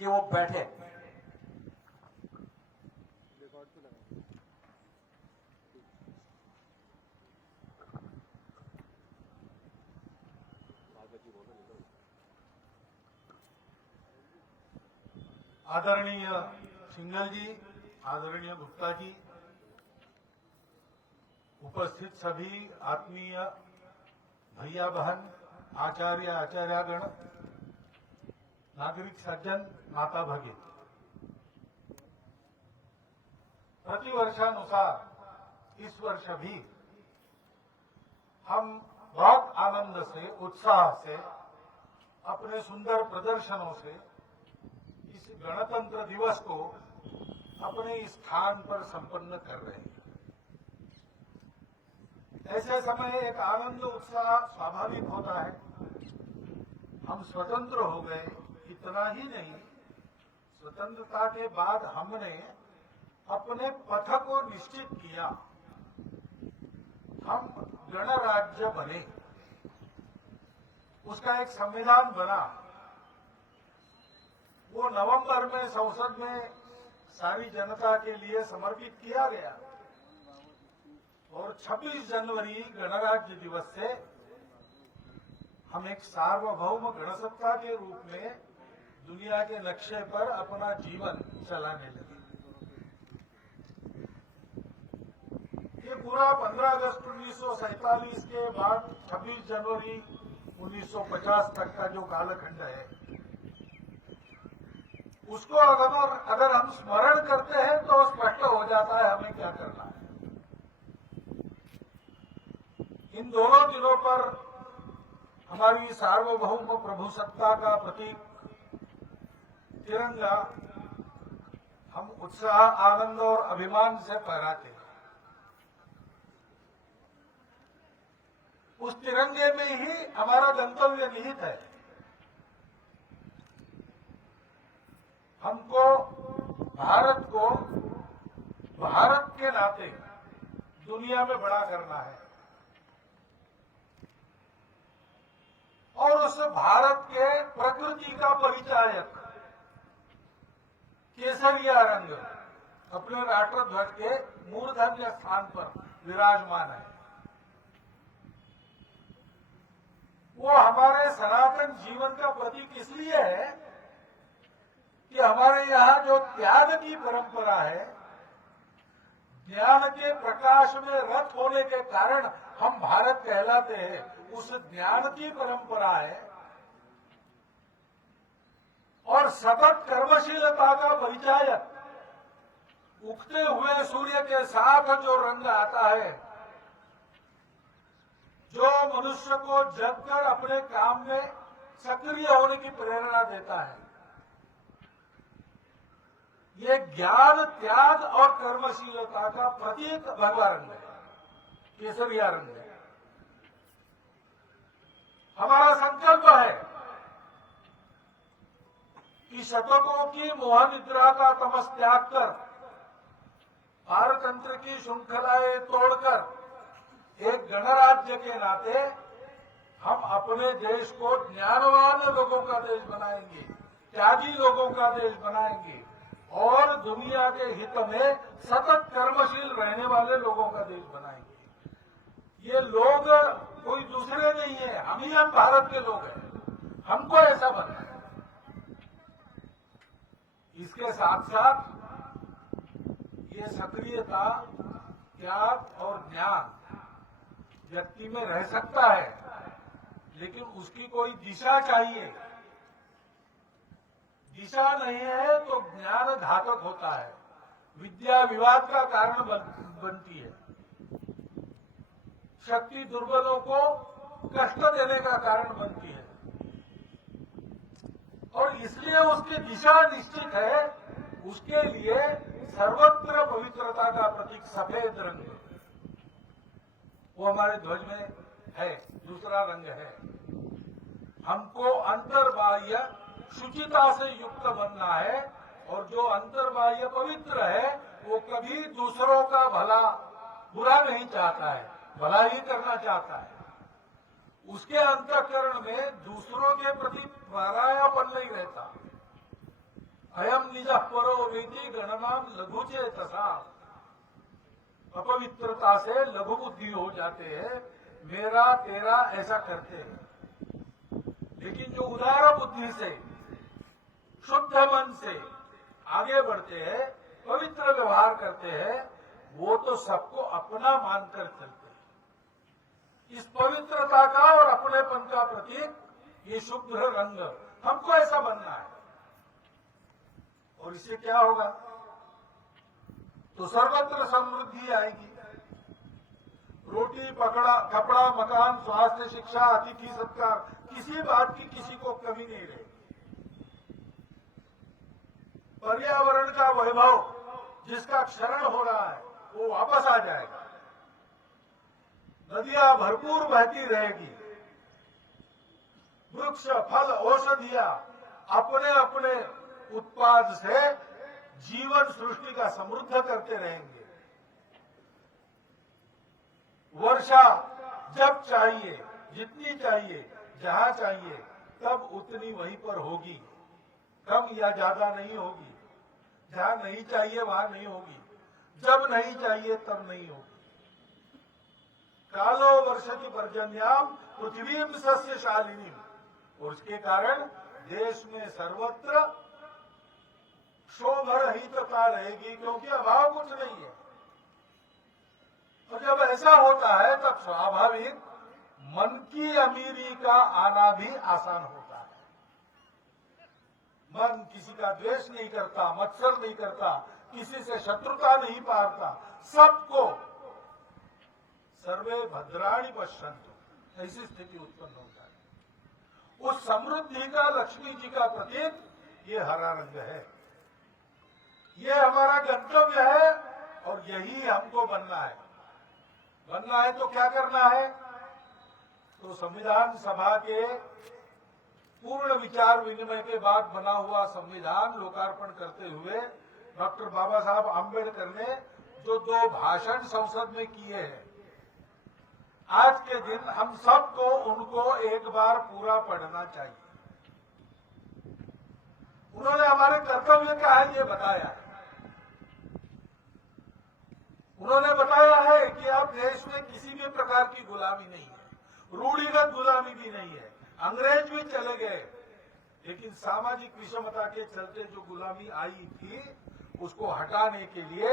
कि वो बैठे। आदरणीय सिंघल जी, आदरणीय गुप्ता जी, उपस्थित सभी आत्मीय भैया बहन, आचार्य आचार्यगण, नागरिक सज्जन, माता भगिनी, प्रतिवर्षानुसार इस वर्ष भी हम बहुत आनंद से, उत्साह से, अपने सुंदर प्रदर्शनों से इस गणतंत्र दिवस को अपने स्थान पर संपन्न कर रहे हैं। ऐसे समय एक आनंद उत्साह स्वाभाविक होता है। हम स्वतंत्र हो गए, इतना ही नहीं, स्वतंत्रता के बाद हमने अपने पथ को निश्चित किया, हम गणराज्य बने, उसका एक संविधान बना। वो नवंबर में संसद में सारी जनता के लिए समर्पित किया गया और 26 जनवरी गणराज्य दिवस से हम एक सार्वभौम गणसत्ता के रूप में दुनिया के नक्शे पर अपना जीवन चलाने लगे। ये पूरा 15 अगस्त 1947 के बाद 26 जनवरी 1950 तक का जो कालखंड है, उसको अगर हम स्मरण करते हैं तो स्पष्ट हो जाता है हमें क्या करना है। इन दोनों दिनों पर हमारी सार्वभौम प्रभुसत्ता का प्रतीक तिरंगा हम उत्साह, आनंद और अभिमान से फहराते हैं। उस तिरंगे में ही हमारा गंतव्य निहित है। हमको भारत को भारत के नाते दुनिया में बड़ा करना है और उस भारत के प्रकृति का परिचायक केसरिया रंग अपने राष्ट्रध्वज के मूर्धन्य स्थान पर विराजमान है। वो हमारे सनातन जीवन का प्रतीक इसलिए है कि हमारे यहाँ जो त्याग की परंपरा है, ज्ञान के प्रकाश में रत होने के कारण हम भारत कहलाते हैं, उस ज्ञान की परंपरा है और सतत कर्मशीलता का परिचायक उगते हुए सूर्य के साथ जो रंग आता है, जो मनुष्य को जगकर अपने काम में सक्रिय होने की प्रेरणा देता है, ये ज्ञान, त्याग और कर्मशीलता का प्रतीक भगवा रंग है, केसरिया रंग है। हमारा संकल्प है कि शतकों की मोह निद्रा का तमस त्याग कर, पारतंत्र की श्रृंखलाएं तोड़कर एक गणराज्य के नाते हम अपने देश को ज्ञानवान लोगों का देश बनाएंगे, त्यागी लोगों का देश बनाएंगे और दुनिया के हित में सतत कर्मशील रहने वाले लोगों का देश बनाएंगे। ये लोग कोई दूसरे नहीं है, हम भारत के लोग हैं, हमको ऐसा बनना है। इसके साथ साथ ये सक्रियता, त्याग और ज्ञान व्यक्ति में रह सकता है, लेकिन उसकी कोई दिशा चाहिए। दिशा नहीं है तो ज्ञान घातक होता है, विद्या विवाद का कारण बनती है, शक्ति दुर्बलों को कष्ट देने का कारण बनती है और इसलिए उसकी दिशा निश्चित है। उसके लिए सर्वत्र पवित्रता का प्रतीक सफेद रंग, वो हमारे ध्वज में है, दूसरा रंग है। हमको अंतर्बाह्य शुचिता से युक्त बनना है और जो अंतर्बाह्य पवित्र है वो कभी दूसरों का बुरा नहीं चाहता है, भला ही करना चाहता है। उसके अंतःकरण में दूसरों के प्रति परायापन नहीं रहता। निज परो वेति गणनाम लघु चेतसा। अपवित्रता से लघु बुद्धि हो जाते हैं, मेरा तेरा ऐसा करते हैं। लेकिन जो उदार बुद्धि से, शुद्ध मन से आगे बढ़ते हैं, पवित्र व्यवहार करते हैं, वो तो सबको अपना मानकर चलते हैं। इस पवित्रता का और अपनेपन का प्रतीक ये शुभ्र रंग, हमको ऐसा बनना है। और इससे क्या होगा? तो सर्वत्र समृद्धि आएगी। रोटी कपड़ा मकान स्वास्थ्य शिक्षा अतिथि सत्कार, किसी बात की किसी को कमी नहीं रहेगी। पर्यावरण का वैभव जिसका क्षरण हो रहा है वो वापस आ जाएगा। नदियां भरपूर बहती रहेगी। वृक्ष फल औषधियां अपने अपने उत्पाद से जीवन सृष्टि का समृद्ध करते रहेंगे। वर्षा जब चाहिए, जितनी चाहिए, जहां चाहिए, तब उतनी वहीं पर होगी। कम या ज्यादा नहीं होगी। जहां नहीं चाहिए वहां नहीं होगी। जब नहीं चाहिए तब नहीं होगी। कालो वर्षति पर्जन्याम पृथ्वीम सस्यशालिनी। और उसके कारण देश में सर्वत्र शोभरहितता रहेगी, क्योंकि अभाव कुछ नहीं है। और जब ऐसा होता है तब स्वाभाविक मन की अमीरी का आना भी आसान होता है। मन किसी का द्वेष नहीं करता, मत्सर नहीं करता, किसी से शत्रुता नहीं पालता, सबको सर्वे भद्राणि पश्यन्तु, ऐसी स्थिति उत्पन्न हो जाए। उस समृद्धि का लक्ष्मी जी का प्रतीक ये हरा रंग है। ये हमारा गंतव्य है और यही हमको बनना है। बनना है तो क्या करना है? तो संविधान सभा के पूर्ण विचार विनिमय के बाद बना हुआ संविधान लोकार्पण करते हुए डॉक्टर बाबा साहब आंबेडकर ने जो 2 भाषण संसद में किए हैं, आज के दिन हम सबको उनको एक बार पूरा पढ़ना चाहिए। उन्होंने हमारे कर्तव्य क्या है ये बताया है। उन्होंने बताया है कि अब देश में किसी भी प्रकार की गुलामी नहीं है, रूढ़िगत गुलामी भी नहीं है। अंग्रेज भी चले गए, लेकिन सामाजिक विषमता के चलते जो गुलामी आई थी उसको हटाने के लिए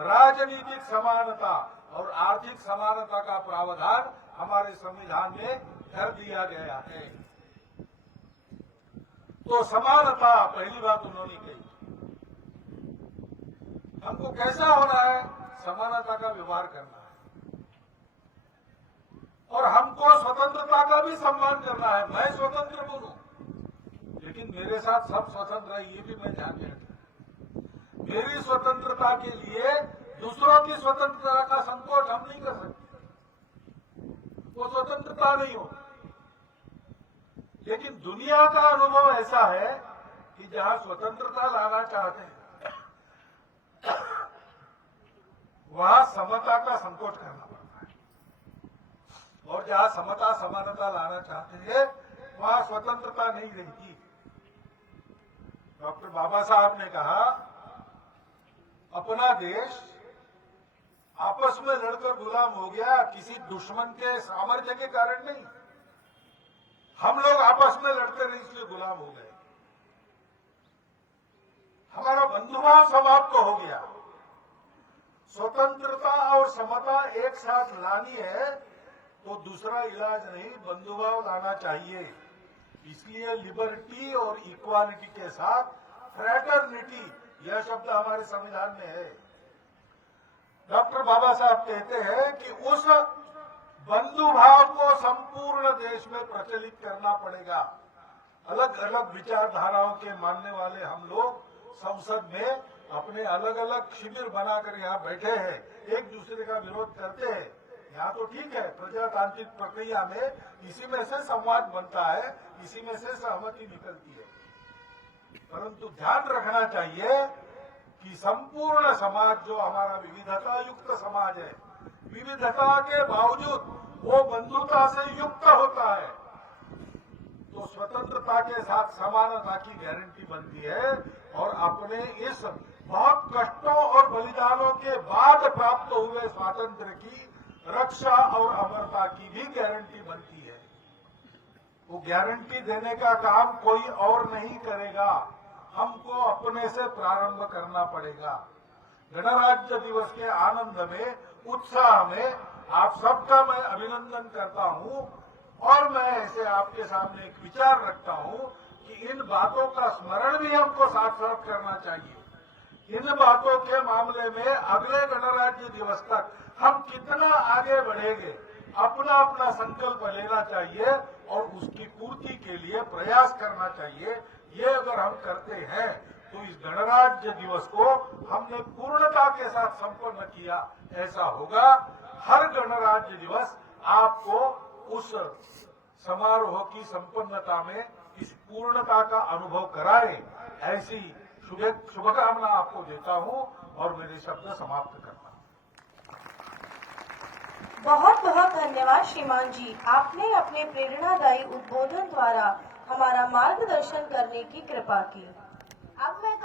राजनीतिक समानता और आर्थिक समानता का प्रावधान हमारे संविधान में कर दिया गया है। तो समानता पहली बात उन्होंने कही। हमको कैसा होना है? समानता का व्यवहार करना है और हमको स्वतंत्रता का भी सम्मान करना है। मैं स्वतंत्र बोलूं, लेकिन मेरे साथ सब स्वतंत्र है, ये भी मैं ध्यान में रखूं। मेरी स्वतंत्रता के लिए दूसरों की स्वतंत्रता का संकोच हम नहीं कर सकते, वो स्वतंत्रता नहीं हो। लेकिन दुनिया का अनुभव ऐसा है कि जहां स्वतंत्रता लाना चाहते हैं वहां समता का संकोच करना पड़ता है, और जहां समता समानता लाना चाहते हैं वहां स्वतंत्रता नहीं रहती। डॉक्टर बाबा साहब ने कहा, अपना देश आपस में लड़कर गुलाम हो गया, किसी दुश्मन के सामर्थ्य के कारण नहीं। हम लोग आपस में लड़ते रहे इसलिए गुलाम हो गए। हमारा बंधुभाव समाप्त तो हो गया। स्वतंत्रता और समता एक साथ लानी है तो दूसरा इलाज नहीं, बंधुभाव लाना चाहिए। इसलिए लिबर्टी और इक्वालिटी के साथ फ्रैटर्निटी, यह शब्द हमारे संविधान में है। डॉक्टर बाबा साहब कहते हैं कि उस बंधुभाव को संपूर्ण देश में प्रचलित करना पड़ेगा। अलग अलग विचारधाराओं के मानने वाले हम लोग संसद में अपने अलग अलग शिविर बनाकर यहाँ बैठे हैं, एक दूसरे का विरोध करते हैं। यहाँ तो ठीक है, प्रजातांत्रिक प्रक्रिया में इसी में से संवाद बनता है, इसी में से सहमति निकलती है। परंतु ध्यान रखना चाहिए कि संपूर्ण समाज जो हमारा विविधता युक्त समाज है, विविधता के बावजूद वो बंधुता से युक्त होता है, तो स्वतंत्रता के साथ समानता की गारंटी बनती है और अपने इस बहुत कष्टों और बलिदानों के बाद प्राप्त हुए स्वातंत्र्य की रक्षा और अमरता की भी गारंटी बनती है। वो गारंटी देने का काम कोई और नहीं करेगा, हमको अपने से प्रारंभ करना पड़ेगा। गणराज्य दिवस के आनंद में, उत्साह में आप सबका मैं अभिनंदन करता हूं और मैं ऐसे आपके सामने एक विचार रखता हूं कि इन बातों का स्मरण भी हमको साथ साथ करना चाहिए। इन बातों के मामले में अगले गणराज्य दिवस तक हम कितना आगे बढ़ेंगे, अपना अपना संकल्प लेना चाहिए और उसकी पूर्ति के लिए प्रयास करना चाहिए। ये अगर हम करते हैं तो इस गणराज्य दिवस को हमने पूर्णता के साथ संपन्न किया ऐसा होगा। हर गणराज्य दिवस आपको उस समारोह की संपन्नता में इस पूर्णता का अनुभव कराए, ऐसी शुभकामना आपको देता हूं और मेरे शब्द समाप्त करता हूं। बहुत बहुत धन्यवाद श्रीमान जी, आपने अपने प्रेरणादायी उद्बोधन द्वारा हमारा मार्गदर्शन करने की कृपा की। अब मैं